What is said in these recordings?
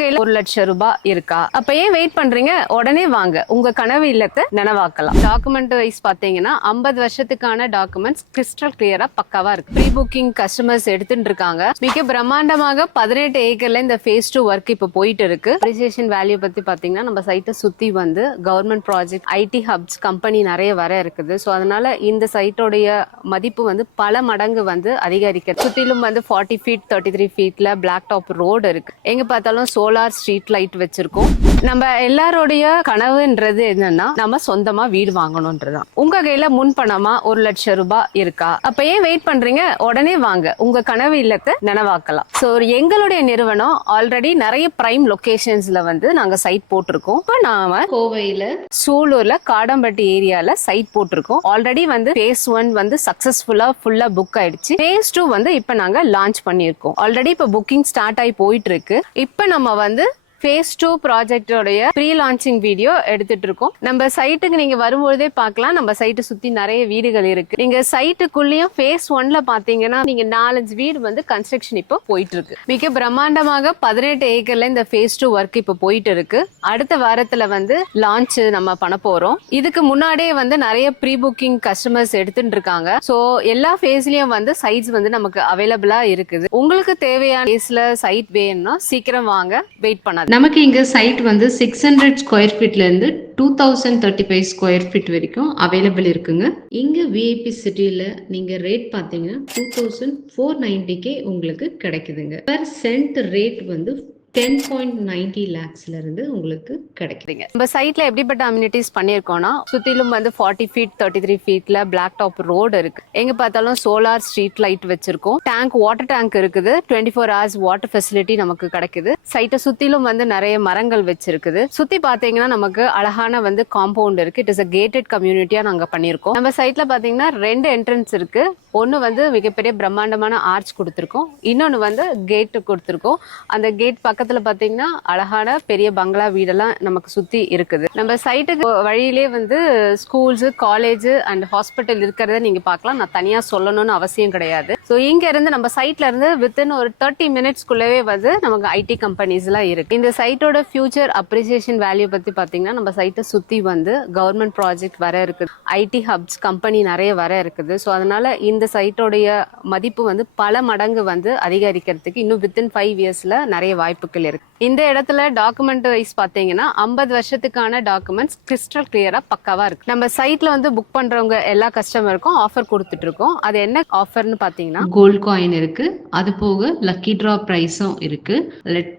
கையில 1 லட்சம் ரூபாய் இருக்கா? அப்ப ஏன் வெயிட் பண்றீங்க? உடனே வாங்க, உங்க கனவு இல்லத்தை நனவாக்கலாம். டாக்குமெண்ட் வைஸ் பாத்தீங்கன்னா 50 வருஷத்துக்கான டாக்குமெண்ட்ஸ் கிறிஸ்டல் கிளியரா பக்காவா இருக்கு. ப்ரீ புக்கிங் கஸ்டமர்ஸ் எடுத்துட்டு இருக்காங்க. மிக பிரம்மாண்டமாக 18 ஏக்கர்ல இந்த phase 2 ஒர்க் இப்ப போயிட்டு இருக்கு. அப்ரிசியேஷன் வேல்யூ பத்தி பாத்தீங்கன்னா நம்ம சைட்டை சுத்தி வந்து government project, IT hubs, company நிறைய வர இருக்குது. ஸோ அதனால இந்த சைட்டோடைய மதிப்பு வந்து பல மடங்கு வந்து அதிகரிக்கிறது. சுத்திலும் வந்து 40 ஃபீட் 33 ஃபீட்ல பிளாக் டாப் ரோடு இருக்கு. எங்க பார்த்தாலும் சோலார் ஸ்ட்ரீட் லைட் வச்சிருக்கோம். நம்ம எல்லாருடைய கனவுன்றது என்னன்னா நம்ம சொந்தமா வீடு வாங்கணும்ன்றதான். உங்க கையில முன் பணமா 1 லட்சம் ரூபாய் இருக்கா? அப்ப ஏன் வெயிட் பண்றீங்க? உடனே வாங்க, உங்க கனவு இல்லத்தை நனவாக்கலாம். சோ எங்களுடைய நிறுவனம் ஆல்ரெடி நிறைய பிரைம் லொகேஷன்ஸ்ல வந்து நாங்க சைட் போட்டிருக்கோம். இப்ப நாம கோவையில, சூலூர்ல, காடம்பட்டி ஏரியால சைட் போட்டிருக்கோம். ஆல்ரெடி வந்து phase 1 வந்து சக்சஸ்ஃபுல்லா ஃபுல்லா புக் ஆயிடுச்சு. phase 2 வந்து இப்ப நாங்க லான்ச் பண்ணிருக்கோம். ஆல்ரெடி இப்ப புக்கிங் ஸ்டார்ட் ஆகி போயிட்டு இருக்கு. இப்ப நம்ம வந்து phase 2 ப்ராஜெக்டோடைய ப்ரீ லான்ச்சிங் வீடியோ எடுத்துட்டு இருக்கோம். நம்ம சைட்டுக்கு நீங்க வரும்போதே பார்க்கலாம். நம்ம சைட்டை சுத்தி நிறைய வீடுகள் இருக்கு. நீங்க சைட்டுக்குள்ளேயும் phase 1ல பாத்தீங்கன்னா நீங்க 4-5 வீடு வந்து கன்ஸ்ட்ரக்ஷன் இப்போ போயிட்டு இருக்கு. மிக பிரம்மாண்டமாக 18 ஏக்கர்ல இந்த phase 2 ஒர்க் இப்போ போயிட்டு இருக்கு. அடுத்த வாரத்துல வந்து லான்ச் நம்ம பண்ண போறோம். இதுக்கு முன்னாடியே வந்து நிறைய ப்ரீ புக்கிங் கஸ்டமர்ஸ் எடுத்துட்டு இருக்காங்க. சோ எல்லா ஃபேஸ்லயும் வந்து சைட்ஸ் வந்து நமக்கு அவைலபிளா இருக்குது. உங்களுக்கு தேவையான ஃபேஸ்ல சைட் வேணும்னா சீக்கிரம் வாங்க, வெயிட் பண்ணாது. நமக்கு இங்க சைட் வந்து 600 ஸ்கொயர் ஃபீட்ல இருந்து 2035 ஸ்கொயர் ஃபீட் வரைக்கும் அவைலபிள் இருக்குங்க. இங்க விஐபி சிட்டில நீங்க ரேட் பாத்தீங்கன்னா 2490K உங்களுக்கு கிடைக்குதுங்க. பெர் சென்ட் ரேட் வந்து 10.90 lakhsல இருந்து உங்களுக்கு கிடைக்குதுங்க. நம்ம சைட்ல எப்படிப்பட்ட அம்யூனிட்டிஸ் பண்ணிருக்கோம்னா சுத்திலும் வந்து 40 ஃபீட் 33 ஃபீட்ல பிளாக் டாப் ரோடு இருக்கு. எங்க பார்த்தாலும் சோலார் ஸ்ட்ரீட் லைட் வச்சிருக்கோம். டேங்க், வாட்டர் டேங்க் இருக்குது. 24 hours வாட்டர் ஃபெசிலிட்டி நமக்கு கிடைக்குது. சைட்டை சுத்திலும் வந்து நிறைய மரங்கள் வச்சிருக்குது. சுத்தி பாத்தீங்கன்னா நமக்கு அழகான வந்து காம்பவுண்ட் இருக்கு. இட் இஸ் a gated கம்யூனிட்டியா நாங்க பண்ணிருக்கோம். நம்ம சைட்ல பாத்தீங்கன்னா 2 என்ட்ரன்ஸ் இருக்கு. ஒன்னு வந்து மிகப்பெரிய பிரம்மாண்டமான ஆர்ச் கொடுத்திருக்கோம். இன்னொன்னு வந்து கேட் கொடுத்திருக்கோம். அந்த கேட் பக்கத்துல பாத்தீங்கன்னா அழகான பெரிய பங்களா வீடெல்லாம் நமக்கு சுத்தி இருக்குது. நம்ம சைட்டுக்கு வழியிலே வந்து ஸ்கூல்ஸ், காலேஜ் அண்ட் ஹாஸ்பிட்டல் இருக்கிறத நீங்க பார்க்கலாம். நான் தனியா சொல்லணும்னு அவசியம் கிடையாது. ஸோ இங்க இருந்து நம்ம சைட்ல இருந்து வித்தின் ஒரு 30 மினிட்ஸ்க்குள்ளவே வந்து நமக்கு ஐடி கம்பெனிஸ் எல்லாம் இருக்கு. இந்த சைட்டோட ஃபியூச்சர் அப்ரிசியேஷன் வேல்யூ பத்தி பாத்தீங்கன்னா நம்ம சைட்டை சுத்தி வந்து கவர்மெண்ட் ப்ராஜெக்ட் வர இருக்குது. ஐடி ஹப்ஸ், கம்பெனி நிறைய வர இருக்குது. ஸோ அதனால இந்த சைட்டோடைய மதிப்பு வந்து பல மடங்கு வந்து அதிகரிக்கிறதுக்கு இன்னும் வித்தின் 5 இயர்ஸ்ல நிறைய வாய்ப்புகள் இருக்கு. இந்த இடத்துல டாக்குமெண்ட் வைஸ் பாத்தீங்கன்னா 50 வருஷத்துக்கான டாக்குமெண்ட்ஸ் கிறிஸ்டல் கிளியரா பக்காவா இருக்கு. நம்ம சைட்ல வந்து புக் பண்றவங்க எல்லா கஸ்டமருக்கும் ஆஃபர் கொடுத்துட்டு இருக்கோம். அது என்ன ஆஃபர்னு பாத்தீங்கன்னா கோல்ட் காயின் இருக்கு. அது போக லக்கி டிரா பிரைஸும் இருக்கு.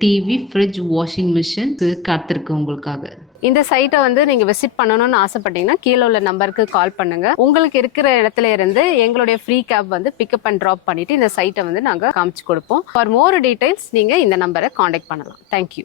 டிவி, ஃப்ரிட்ஜ், வாஷிங் மிஷின் காத்திருக்கு உங்களுக்காக. இந்த சைட்டை வந்து நீங்க விசிட் பண்ணணும்னு ஆசைப்பட்டீங்கன்னா கீழே உள்ள நம்பருக்கு கால் பண்ணுங்க. உங்களுக்கு இருக்கிற இடத்துல இருந்து எங்களுடைய ஃப்ரீ கேப் வந்து பிக்கப் அண்ட் டிராப் பண்ணிட்டு இந்த சைட்டை வந்து நாங்க காமிச்சு கொடுப்போம். ஃபார் மோர் டீடைல்ஸ் நீங்க இந்த நம்பரை காண்டாக்ட் பண்ணலாம். தேங்க்யூ.